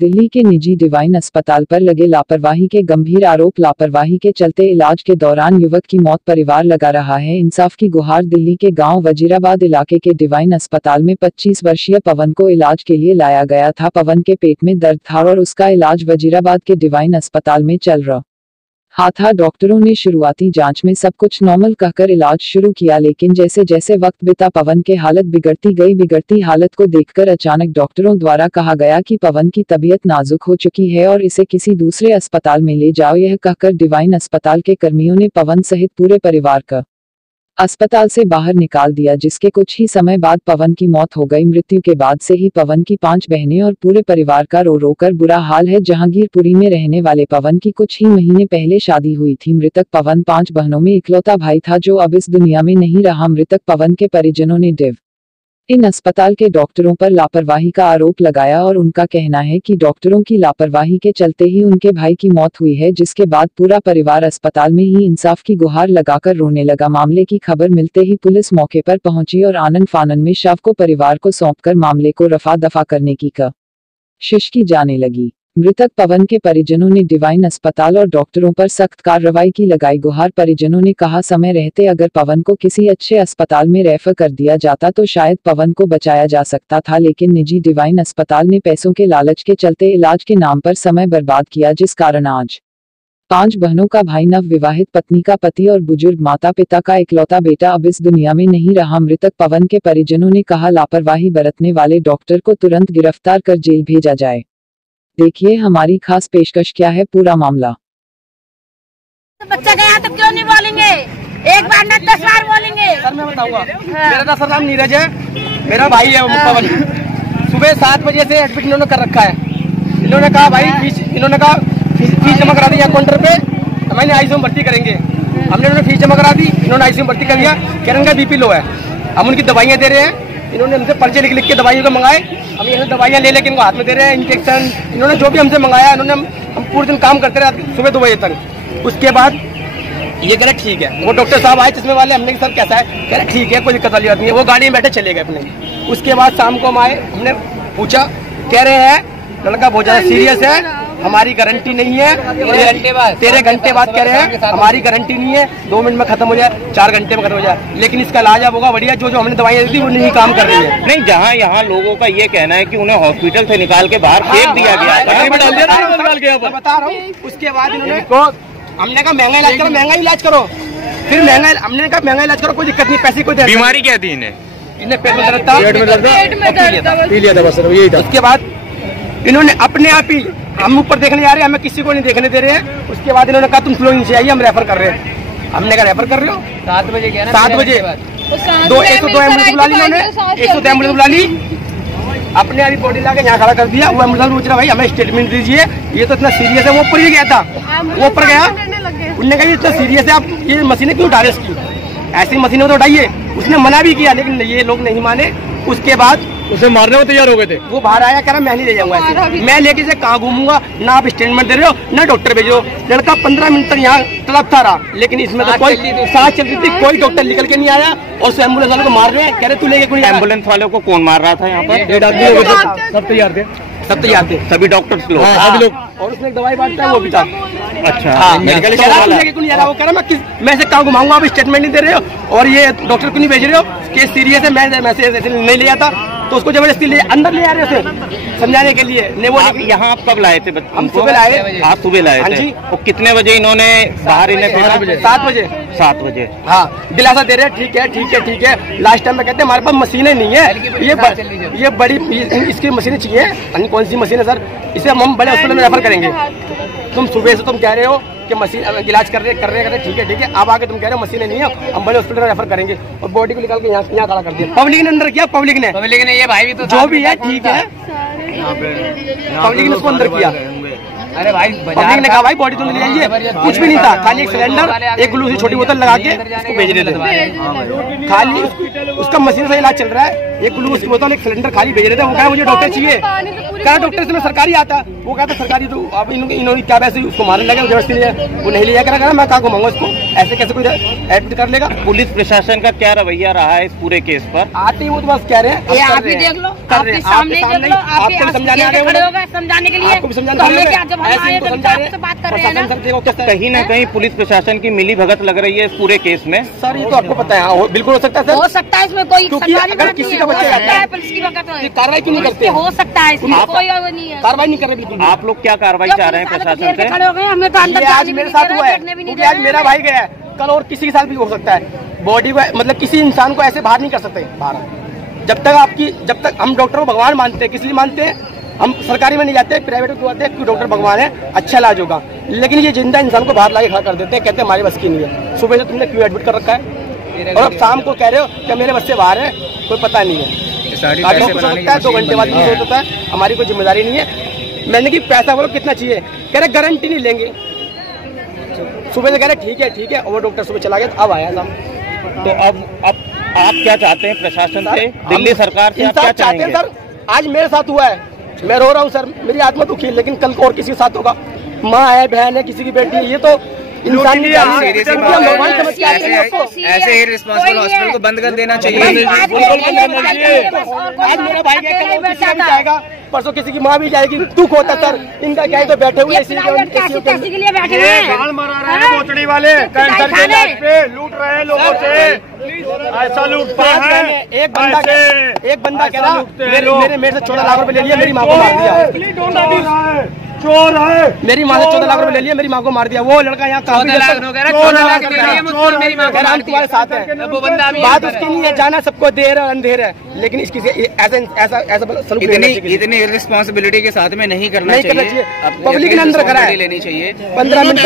दिल्ली के निजी डिवाइन अस्पताल पर लगे लापरवाही के गंभीर आरोप। लापरवाही के चलते इलाज के दौरान युवक की मौत, परिवार लगा रहा है इंसाफ की गुहार। दिल्ली के गांव वजीराबाद इलाके के डिवाइन अस्पताल में 25 वर्षीय पवन को इलाज के लिए लाया गया था। पवन के पेट में दर्द था और उसका इलाज वजीराबाद के डिवाइन अस्पताल में चल रहा था। डॉक्टरों ने शुरुआती जांच में सब कुछ नॉर्मल कहकर इलाज शुरू किया, लेकिन जैसे जैसे वक्त बीता पवन के हालत बिगड़ती गई। बिगड़ती हालत को देखकर अचानक डॉक्टरों द्वारा कहा गया कि पवन की तबीयत नाजुक हो चुकी है और इसे किसी दूसरे अस्पताल में ले जाओ। यह कहकर डिवाइन अस्पताल के कर्मियों ने पवन सहित पूरे परिवार का अस्पताल से बाहर निकाल दिया, जिसके कुछ ही समय बाद पवन की मौत हो गई। मृत्यु के बाद से ही पवन की 5 बहनें और पूरे परिवार का रो रो कर बुरा हाल है। जहांगीरपुरी में रहने वाले पवन की कुछ ही महीने पहले शादी हुई थी। मृतक पवन 5 बहनों में इकलौता भाई था जो अब इस दुनिया में नहीं रहा। मृतक पवन के परिजनों ने इन अस्पताल के डॉक्टरों पर लापरवाही का आरोप लगाया और उनका कहना है कि डॉक्टरों की लापरवाही के चलते ही उनके भाई की मौत हुई है, जिसके बाद पूरा परिवार अस्पताल में ही इंसाफ की गुहार लगाकर रोने लगा। मामले की खबर मिलते ही पुलिस मौके पर पहुंची और आनन फानन में शव को परिवार को सौंपकर मामले को रफा दफा करने की कोशिश की जाने लगी। मृतक पवन के परिजनों ने डिवाइन अस्पताल और डॉक्टरों पर सख्त कार्रवाई की लगाई गुहार। परिजनों ने कहा, समय रहते अगर पवन को किसी अच्छे अस्पताल में रेफर कर दिया जाता तो शायद पवन को बचाया जा सकता था, लेकिन निजी डिवाइन अस्पताल ने पैसों के लालच के चलते इलाज के नाम पर समय बर्बाद किया, जिस कारण आज 5 बहनों का भाई, नव विवाहित पत्नी का पति और बुजुर्ग माता पिता का इकलौता बेटा अब इस दुनिया में नहीं रहा। मृतक पवन के परिजनों ने कहा, लापरवाही बरतने वाले डॉक्टर को तुरंत गिरफ्तार कर जेल भेजा जाए। देखिए हमारी खास पेशकश क्या है पूरा मामला। बच्चा गया तो क्यों नहीं बोलेंगे? एक बार न 10 बार बोलेंगे। सर मैं बताऊंगा, मेरा सर नाम नीरज है, मेरा भाई है पवन। सुबह 7 बजे से एडमिट इन्होंने कर रखा है। इन्होंने कहा भाई फीस जमा करा दी काउंटर पे, मैंने आईसीयू में भर्ती करेंगे। हमने उन्होंने फीस जमा करा दी, इन्होंने आईसीयू में भर्ती कर दिया। किरण का बीपी लो है, हम उनकी दवाइयाँ दे रहे हैं। इन्होंने हमसे पर्चे लिख के दवाइयों को मंगाए, हम यहाँ दवाइयाँ ले लेके इनको हाथ में दे रहे हैं, इंजेक्शन। इन्होंने जो भी हमसे मंगाया, इन्होंने हम पूरे दिन काम करते रहे सुबह 2 बजे तक। उसके बाद ये कह रहे ठीक है, वो डॉक्टर साहब आए चश्मे वाले, हमने सर कैसा है, कह रहे ठीक है कोई दिक्कत वाली बात नहीं है। वो गाड़ी में बैठे चले गए अपने। उसके बाद शाम को हम आए, हमने पूछा, कह रहे हैं लड़का बहुत ज्यादा सीरियस है, हमारी गारंटी नहीं है। 13 घंटे बाद कह रहे हैं हमारी गारंटी नहीं है, 2 मिनट में खत्म हो जाए, 4 घंटे में खत्म हो जाए, लेकिन इसका इलाज अब होगा बढ़िया। जो हमने दवाइयाँ दी थी वो नहीं काम कर रही है। नहीं, जहाँ यहाँ लोगों का ये कहना है कि उन्हें हॉस्पिटल से निकाल के बाहर फेंक दिया गया। बता रहा हूँ। उसके बाद हमने कहा महंगा इलाज करो, महंगा इलाज करो। फिर हमने कहा महंगा इलाज करो, कोई दिक्कत नहीं, पैसे कोई बीमारी क्या थी इन्हें पेट में दर्द था, पी लिया था बस, यही था। उसके बाद इन्होंने अपने आप ही, हम ऊपर देखने जा रहे हैं, हमें किसी को नहीं देखने दे रहे हैं। उसके बाद इन्होंने कहा तुम फ्लो नीचे आइए, हम रेफर कर रहे हैं। हमने कहा रेफर कर रहे हो? 7 बजे 7 बजे 102 एम्बुलेंस बुला ली इन्होंने, 102 एम्बुलेंस बुला ली, अपने अभी बॉडी ला के यहाँ खड़ा कर दिया। वो एम्बुलेंस पूछ रहा भाई हमें स्टेटमेंट दीजिए, ये तो इतना सीरियस है। वो ऊपर ही गया था, वो ऊपर गया, उन्होंने कहा ये इतना सीरियस है, आप ये मशीनें क्यों उठा रहे इसकी, ऐसी मशीनें तो उठाइए। उसने मना भी किया, लेकिन ये लोग नहीं माने। उसके बाद उसे मारने को तैयार हो गए थे। वो बाहर आया, कह रहा मैं नहीं ले जाऊंगा ऐसे, मैं लेके से कहाँ घूमूंगा, ना आप स्टेटमेंट दे रहे हो ना डॉक्टर भेजो। लड़का 15 मिनट तक यहाँ तड़पता रहा, लेकिन इसमें तो कोई सांस चल रही थी, कोई डॉक्टर निकल के नहीं आया। और उस एम्बुलेंस वाले को मार रहे हैं, कह रहे तू लेके कोई। एम्बुलेंस वालों को कौन मार रहा था यहाँ पर? सब तैयार थे, सब तैयार थे, सभी डॉक्टर्स लोग। और उसने दवाई बांटता है वो भी था। अच्छा, मेडिकल वो कह रहा मैं से कहाँ घुमाऊंगा, आप स्टेटमेंट नहीं दे रहे हो और ये डॉक्टर को नहीं भेज रहे हो, केस सीरियस है, मैं मैसेज नहीं ले जाता। तो उसको जबरदस्ती अंदर ले आ रहे थे समझाने के लिए। नहीं, वो यहाँ आप कब लाए थे? हम सुबह लाए। आप सुबह लाए थे? और कितने बजे इन्होंने बाहर इन्हें? 7 बजे। हाँ, दिलासा दे रहे हैं, ठीक है ठीक है ठीक है। लास्ट टाइम में कहते हैं हमारे पास मशीनें नहीं है, ये बड़ी इसकी मशीनें चाहिए। कौन सी मशीन है सर? इसे हम बड़े हॉस्पिटल में रेफर करेंगे। तुम सुबह से तुम कह रहे हो कि मशीन इलाज कर रहे ठीक है। अब आगे तुम कह रहे हो मशीनें नहीं है, हम बड़े हॉस्पिटल में रेफर करेंगे। और बॉडी को निकाल के यहाँ खड़ा कर दिया। पब्लिक ने अंदर किया, पब्लिक ने ये भाई भी तो जो भी है ठीक है, पब्लिक ने उसको अंदर किया। अरे भाई पब्लिक ने कहा भाई बॉडी तुम ले आइए, कुछ भी नहीं था, खाली एक सिलेंडर, एक ग्लूकोज की छोटी बोतल लगा के उसको भेज रहे थे। खाली उसका मशीन से इलाज चल रहा है। एक ग्लूकोज की बोतल, एक सिलेंडर खाली भेज रहे थे। वो कहा मुझे डॉक्टर चाहिए, कहा डॉक्टर इसमें सरकारी आता, वो कहता सरकारी तो अब इन्होंने क्या वैसे उसको मारने लगे जबरदस्ती लिया, वो नहीं लिया करा, मैं कहा घुमाऊंगा इसको, ऐसे कैसे कोई एडमिट कर लेगा। पुलिस प्रशासन का क्या रवैया रहा है इस पूरे केस पर? आते ही वो तो बस कह रहे हैं आप ही देख लो, आपके सामने देख लो, आपके समझाने के लिए, आपको भी समझाने बात कर रहे हैं ना। कहीं ना कहीं पुलिस प्रशासन की मिली भगत लग रही है इस पूरे केस में। सर ये तो आपको पता है, बिल्कुल हो सकता है सर, हो सकता है इसमें कोई अगर किसी का बच्चा जाता है पुलिस की वक्त कार्रवाई क्यों नहीं करते? हो सकता है इसमें कोई नहीं है, कार्रवाई नहीं कर रहे बिल्कुल। आप लोग क्या कार्रवाई चाह रहे हैं प्रशासन से? खड़े हो गए, हमें तो अंदर आज मेरे साथ हुआ है, क्योंकि आज मेरा भाई गया है, कल और किसी के साथ भी हो सकता है। बॉडी को मतलब किसी इंसान को ऐसे बाहर नहीं कर सकते बाहर। जब तक हम डॉक्टर को भगवान मानते हैं, किस लिए मानते हैं? हम सरकारी में नहीं जाते, प्राइवेट में जाते हैं क्यों डॉक्टर भगवान है, अच्छा इलाज होगा। लेकिन ये जिंदा इंसान को बाहर लाके खड़ा कर देते हैं, कहते हैं हमारे बस की नहीं है। सुबह से तुमने क्यों एडमिट कर रखा है और अब शाम को कह रहे हो कि मेरे बस से बाहर है, कोई पता नहीं है। आगे कुछ होता है, 2 घंटे बाद कुछ होता है, हमारी कोई जिम्मेदारी नहीं है। मैंने कि पैसा बोलो कितना चाहिए, कह रहे गारंटी नहीं लेंगे। सुबह से कह रहे ठीक है, और डॉक्टर सुबह चला गया, अब आया साहब। तो अब आप क्या चाहते हैं प्रशासन से, दिल्ली सरकार से? आप क्या चाहते हैं सर? आज मेरे साथ हुआ है, मैं रो रहा हूँ सर, मेरी आत्मा दुखी है, लेकिन कल को और किसी के साथ होगा, माँ है, बहन है, किसी की बेटी है, ये तो इंसान की ऐसे ही रिस्पॉन्सिबल हॉस्पिटल को बंद कर देना चाहिए। आज मेरा भाई जाएगा, परसों किसी की माँ भी जाएगी, दुख होता सर। इनका क्या है तो बैठे हुए के लिए बैठे हुए हैं, मोचड़ी वाले कैंसर के इलाज पे लूट रहे हैं लोगों से, ऐसा लूटते हैं। एक बंदा कह रहा मेरे से 14 लाख रुपए ले लिया, मेरी माँ को मार दिया। चोर है, मेरी माँ से 14 लाख रुपए ले लिए, मेरी माँ को मार दिया। वो लड़का यहाँ तुम्हारे साथ है, बात उसकी नहीं है, जाना सबको देर है अंधेर है, लेकिन इसकी ऐसा इतनी इररिस्पॉन्सिबिलिटी के साथ में नहीं करना चाहिए। पब्लिक ने अंदर करा लेनी चाहिए। 15 मिनट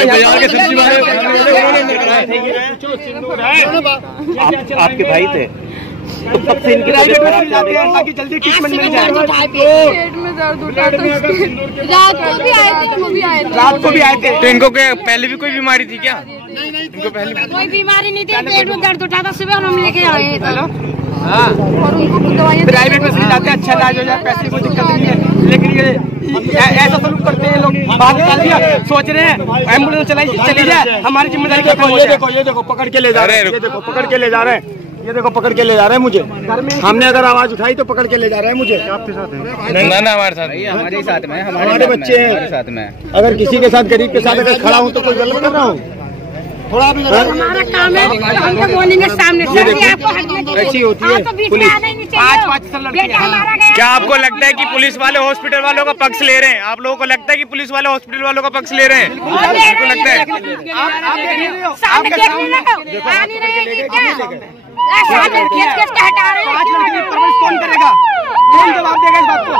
आपके भाई थे तो तब से इनकी ताकि जल्दी ट्रीटमेंट मिल जाए। पेट में दर्द उठा था, रात को भी आए थे, तो इनको पहले भी कोई बीमारी थी क्या? इनको पहले कोई बीमारी नहीं थी, पेट में दर्द उठा था, सुबह हम लेके आए थे और उनको दवाइयाँ प्राइवेट में से जाते हैं, अच्छा इलाज हो जाए, पैसे की कोई दिक्कत नहीं है। लेकिन ये ऐसा सलूक करते हैं लोग, बाहर निकाल दिया, सोच रहे हैं एम्बुलेंस चली जाए, हमारी जिम्मेदारी। ये देखो पकड़ के ले जा रहे हैं, ये देखो पकड़ के ले जा रहे हैं, ये देखो पकड़ के ले जा रहे हैं मुझे। हमने अगर आवाज उठाई तो पकड़ के ले जा रहे हैं मुझे। आपके साथ है? ना हमारे साथ, हमारे साथ में, हमारे बच्चे हैं साथ में। अगर किसी के साथ गरीब के साथ अगर खड़ा हूँ तो कोई गलत कर रहा हूँ? थोड़ा भी हमारा काम है, हम तो बोलेंगे सामने से ऐसी होती है पुलिस। क्या आपको लगता है कि पुलिस वाले हॉस्पिटल वालों का पक्ष ले रहे हैं? आप लोगों को लगता है कि पुलिस वाले हॉस्पिटल वालों का पक्ष ले रहे हैं? आपको लगता है? कौन करेगा, कौन जवाब देगा इस बात को?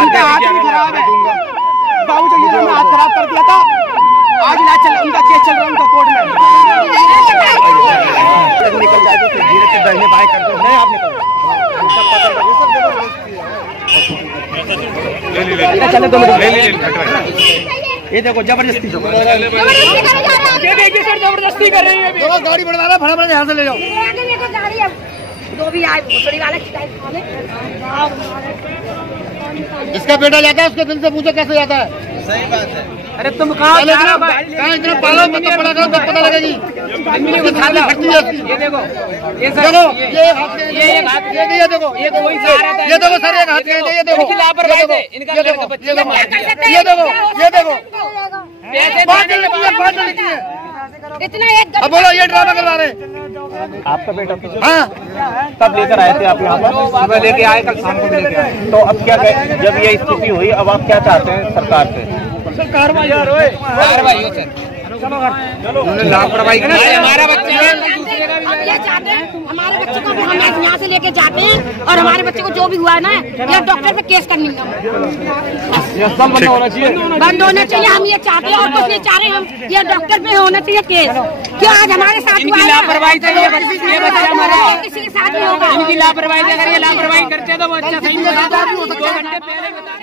उनका हाथ भी खराब है, बाबू जी ने हाथ खराब कर दिया था, आज इलाज चल, उनका केस चल रहा है उनका कोर्ट में। निकल जाए तो धीरे से बहने बाएं कर दो, नहीं आपने ये देखो जबरदस्ती जबरदस्ती कर रही है। गाड़ी बढ़वा रहा, फटाफट यहाँ से ले जाओ। दो भी आए वाले इसका बेटा जाता है, उसके दिल से पूछो कैसे जाता है। सही बात है। अरे तुम कहाँ इतना पालो मतलब पड़ा करो तब पता लगेगी। ये देखो, ये देखो, ये देखो, ये देखो सर, एक हाथ के ये देखो, इतना एक अब बोलो ये ड्रामा करवा रहे। आपका बेटा हाँ, तब लेकर आए थे आप यहाँ पर? सुबह लेके आए, कल शाम को भी लेके आए। तो अब क्या जब ये स्थिति हुई, अब आप क्या चाहते हैं सरकार से? कार्रवाई हो सर, लापरवाही हमारा बच्चा हम ये चाहते हैं, हमारे बच्चे को भी हम यहाँ से लेके जाते हैं और हमारे बच्चे को जो भी हुआ है ना, ये डॉक्टर पे केस करनी है, बंद होना चाहिए, बंद होना चाहिए। हम ये चाहते हैं और कुछ नहीं चाह रहे हम, ये डॉक्टर पे होना चाहिए केस। क्यों आज हमारे साथ हुआ है, लापरवाही से ये बच्चा हमारा किसी के साथ नहीं होगा। इनकी लापरवाही, अगर ये लापरवाही करते तो बच्चा सही में 2 घंटे पहले बता